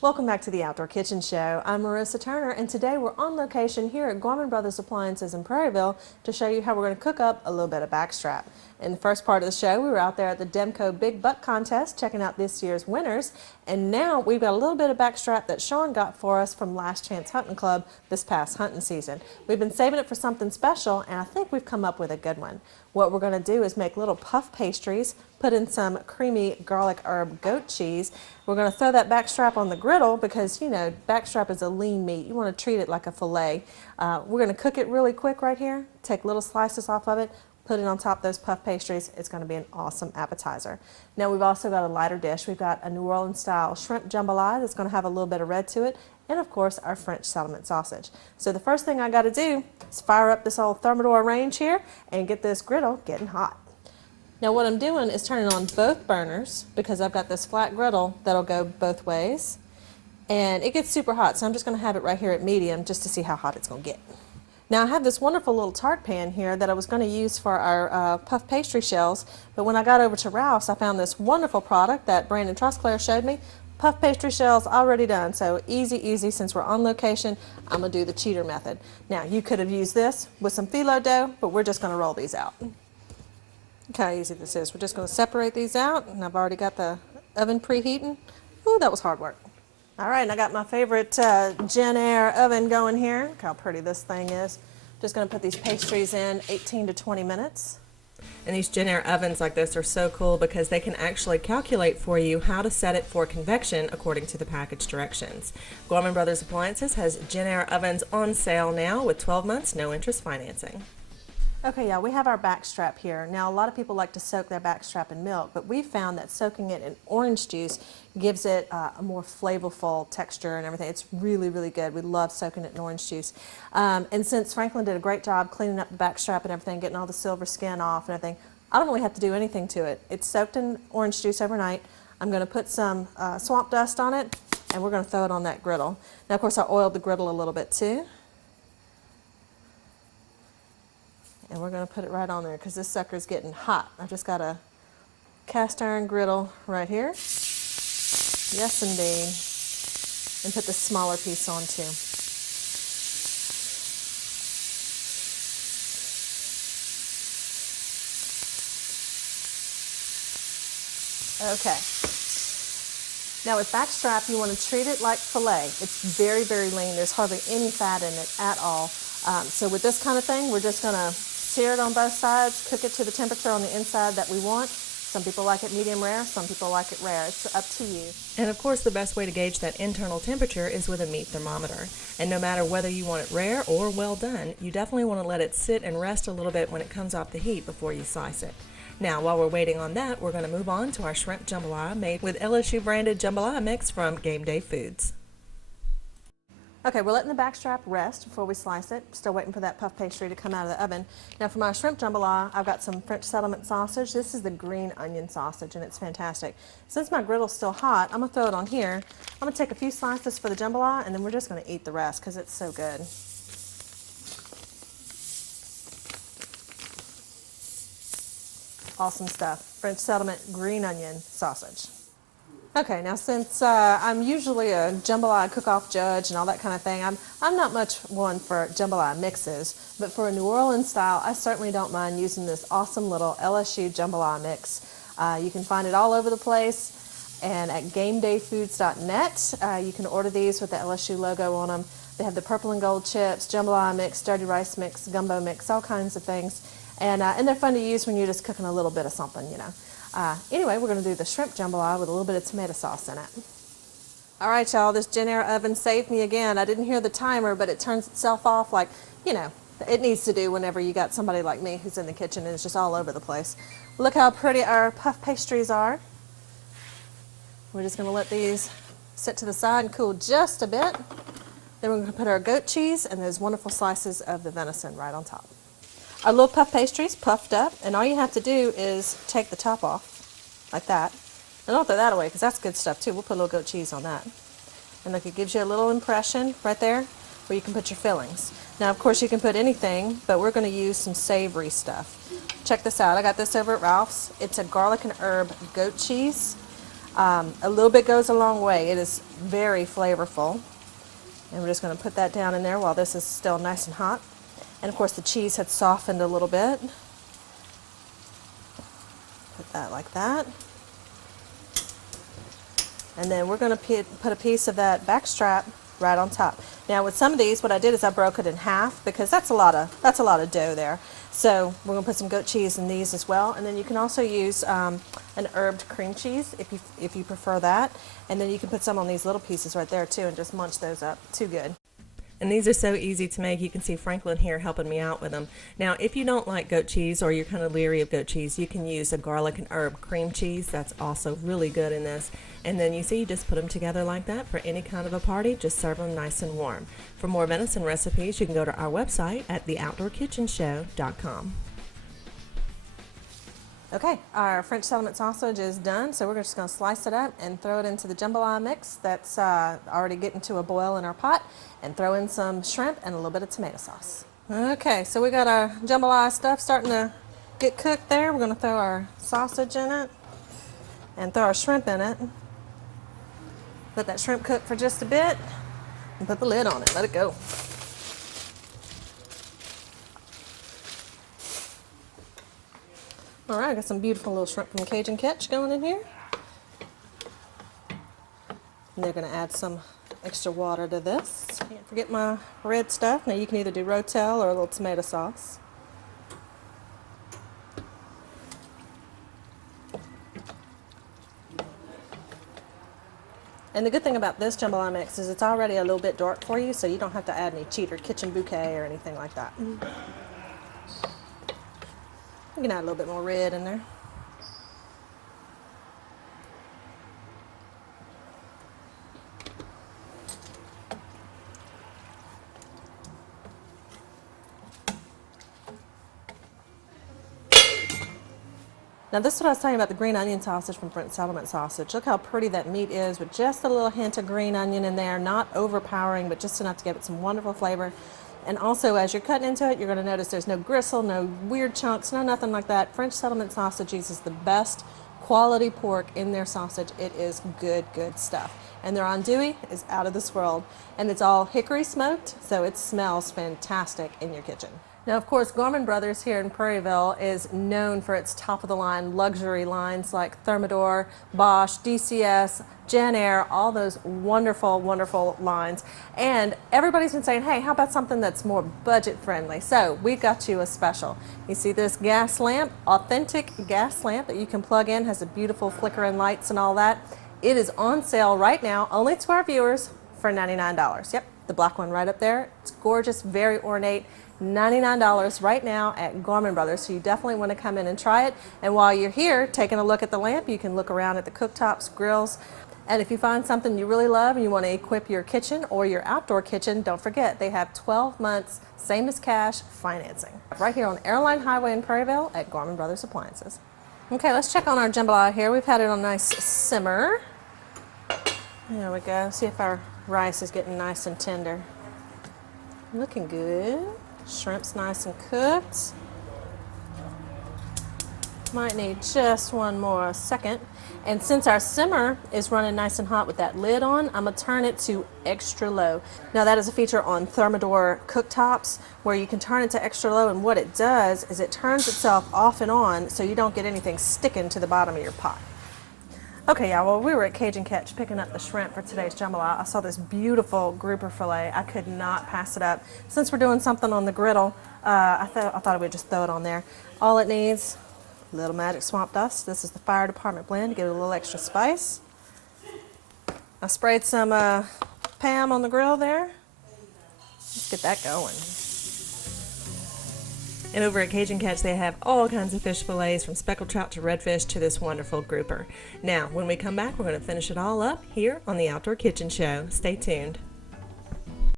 Welcome back to the Outdoor Kitchen Show. I'm Marissa Turner, and today we're on location here at Gorman Brothers Appliances in Prairieville to show you how we're going to cook up a little bit of backstrap. In the first part of the show, we were out there at the DEMCO Big Buck Contest checking out this year's winners, and now we've got a little bit of backstrap that Sean got for us from Last Chance Hunting Club this past hunting season. We've been saving it for something special, and I think we've come up with a good one. What we're going to do is make little puff pastries, put in some creamy garlic herb goat cheese. We're going to throw that backstrap on the griddle because, you know, backstrap is a lean meat. You want to treat it like a filet. We're going to cook it really quick right here, take little slices off of it, put it on top of those puff pastries. It's going to be an awesome appetizer. Now we've also got a lighter dish. We've got a New Orleans style shrimp jambalaya that's going to have a little bit of red to it, and of course our French settlement sausage. So the first thing I got to do is fire up this old Thermidor range here and get this griddle getting hot. Now what I'm doing is turning on both burners because I've got this flat griddle that'll go both ways, and it gets super hot, so I'm just going to have it right here at medium just to see how hot it's going to get. Now I have this wonderful little tart pan here that I was going to use for our puff pastry shells, but when I got over to Ralph's I found this wonderful product that Brandon Trusclair showed me. Puff pastry shells already done, so easy since we're on location. I'm going to do the cheater method. Now you could have used this with some phyllo dough, but we're just going to roll these out. Look how easy this is. We're just going to separate these out, and I've already got the oven preheating. Ooh, that was hard work. All right, and I got my favorite Jenn-Air oven going here. Look how pretty this thing is. Just going to put these pastries in 18 to 20 minutes. And these Jenn-Air ovens like this are so cool because they can actually calculate for you how to set it for convection according to the package directions. Gorman Brothers Appliances has Jenn-Air ovens on sale now with 12 months no interest financing. Okay, yeah, we have our backstrap here. Now, a lot of people like to soak their backstrap in milk, but we found that soaking it in orange juice gives it a more flavorful texture and everything. It's really good. We love soaking it in orange juice. And since Franklin did a great job cleaning up the backstrap and everything, getting all the silver skin off and everything, I don't really have to do anything to it. It's soaked in orange juice overnight. I'm going to put some swamp dust on it, and we're going to throw it on that griddle. Now, of course, I oiled the griddle a little bit too. And we're going to put it right on there because this sucker's getting hot. I've just got a cast iron griddle right here. Yes, indeed. And put the smaller piece on too. Okay. Now with backstrap, you want to treat it like filet. It's very lean. There's hardly any fat in it at all. So with this kind of thing, we're just going to sear it on both sides, cook it to the temperature on the inside that we want. Some people like it medium rare, some people like it rare. It's up to you. And of course the best way to gauge that internal temperature is with a meat thermometer. And no matter whether you want it rare or well done, you definitely want to let it sit and rest a little bit when it comes off the heat before you slice it. Now while we're waiting on that, we're going to move on to our shrimp jambalaya made with LSU branded jambalaya mix from Game Day Foods. Okay, we're letting the backstrap rest before we slice it. Still waiting for that puff pastry to come out of the oven. Now for my shrimp jambalaya, I've got some French settlement sausage. This is the green onion sausage, and it's fantastic. Since my griddle's still hot, I'm going to throw it on here. I'm going to take a few slices for the jambalaya, and then we're just going to eat the rest because it's so good. Awesome stuff. French settlement green onion sausage. Okay, now since I'm usually a jambalaya cook-off judge and all that kind of thing, I'm not much one for jambalaya mixes, but for a New Orleans style, I certainly don't mind using this awesome little LSU jambalaya mix. You can find it all over the place, and at GameDayFoods.net, you can order these with the LSU logo on them. They have the purple and gold chips, jambalaya mix, dirty rice mix, gumbo mix, all kinds of things, and they're fun to use when you're just cooking a little bit of something, you know. Anyway, we're going to do the shrimp jambalaya with a little bit of tomato sauce in it. All right, y'all, this Jenn-Air oven saved me again. I didn't hear the timer, but it turns itself off like, you know, it needs to do whenever you got somebody like me who's in the kitchen and it's just all over the place. Look how pretty our puff pastries are. We're just going to let these sit to the side and cool just a bit. Then we're going to put our goat cheese and those wonderful slices of the venison right on top. Our little puff pastries puffed up, and all you have to do is take the top off, like that. And don't throw that away, because that's good stuff too. We'll put a little goat cheese on that. And look, it gives you a little impression right there where you can put your fillings. Now, of course, you can put anything, but we're going to use some savory stuff. Check this out. I got this over at Ralph's. It's a garlic and herb goat cheese. A little bit goes a long way. It is very flavorful. And we're just going to put that down in there while this is still nice and hot. And of course the cheese had softened a little bit. Put that like that. And then we're going to put a piece of that backstrap right on top. Now with some of these, what I did is I broke it in half because that's a lot of dough there. So we're going to put some goat cheese in these as well. And then you can also use an herbed cream cheese if you prefer that. And then you can put some on these little pieces right there too and just munch those up. Too good. And these are so easy to make. You can see Franklin here helping me out with them. Now, if you don't like goat cheese or you're kind of leery of goat cheese, you can use a garlic and herb cream cheese. That's also really good in this. And then you see, you just put them together like that for any kind of a party. Just serve them nice and warm. For more venison recipes, you can go to our website at theoutdoorkitchenshow.com. Okay, our French settlement sausage is done, so we're just going to slice it up and throw it into the jambalaya mix that's already getting to a boil in our pot, and throw in some shrimp and a little bit of tomato sauce. Okay, so we got our jambalaya stuff starting to get cooked there. We're going to throw our sausage in it and throw our shrimp in it. Let that shrimp cook for just a bit and put the lid on it. Let it go. All right, I got some beautiful little shrimp from Cajun Catch going in here. And they're going to add some extra water to this. Can't forget my red stuff. Now you can either do Rotel or a little tomato sauce. And the good thing about this jambalaya mix is it's already a little bit dark for you, so you don't have to add any cheater kitchen bouquet or anything like that. You can add a little bit more red in there. Now this is what I was talking about, the green onion sausage from French settlement sausage. Look how pretty that meat is with just a little hint of green onion in there, not overpowering, but just enough to give it some wonderful flavor. And also, as you're cutting into it, you're going to notice there's no gristle, no weird chunks, no nothing like that. French settlement sausage uses the best quality pork in their sausage. It is good, good stuff. And their andouille is out of this world. And it's all hickory smoked, so it smells fantastic in your kitchen. Now, of course, Gorman Brothers here in Prairieville is known for its top-of-the-line luxury lines like Thermador, Bosch, DCS, Jenn-Air, all those wonderful, wonderful lines. And everybody's been saying, hey, how about something that's more budget-friendly? So we've got you a special. You see this gas lamp, authentic gas lamp that you can plug in, has a beautiful flickering lights and all that. It is on sale right now, only to our viewers, for $99. Yep, the black one right up there. It's gorgeous, very ornate. $99 right now at Gorman Brothers, so you definitely want to come in and try it. And while you're here taking a look at the lamp, you can look around at the cooktops, grills, and if you find something you really love and you want to equip your kitchen or your outdoor kitchen, don't forget they have 12 months, same as cash, financing. Right here on Airline Hwy in Prairieville at Gorman Brothers Appliances. Okay, let's check on our jambalaya here. We've had it on a nice simmer. There we go. See if our rice is getting nice and tender. Looking good. Shrimp's nice and cooked. Might need just one more second. And since our simmer is running nice and hot with that lid on, I'm going to turn it to extra low. Now that is a feature on Thermador cooktops where you can turn it to extra low, and what it does is it turns itself off and on so you don't get anything sticking to the bottom of your pot. Okay, y'all, well, we were at Cajun Catch picking up the shrimp for today's jambalaya. I saw this beautiful grouper fillet. I could not pass it up. Since we're doing something on the griddle, I thought I would just throw it on there. All it needs, a little magic swamp dust. This is the fire department blend to give it a little extra spice. I sprayed some Pam on the grill there. Let's get that going. And over at Cajun Catch, they have all kinds of fish fillets, from speckled trout to redfish to this wonderful grouper. Now, when we come back, we're going to finish it all up here on the Outdoor Kitchen Show. Stay tuned.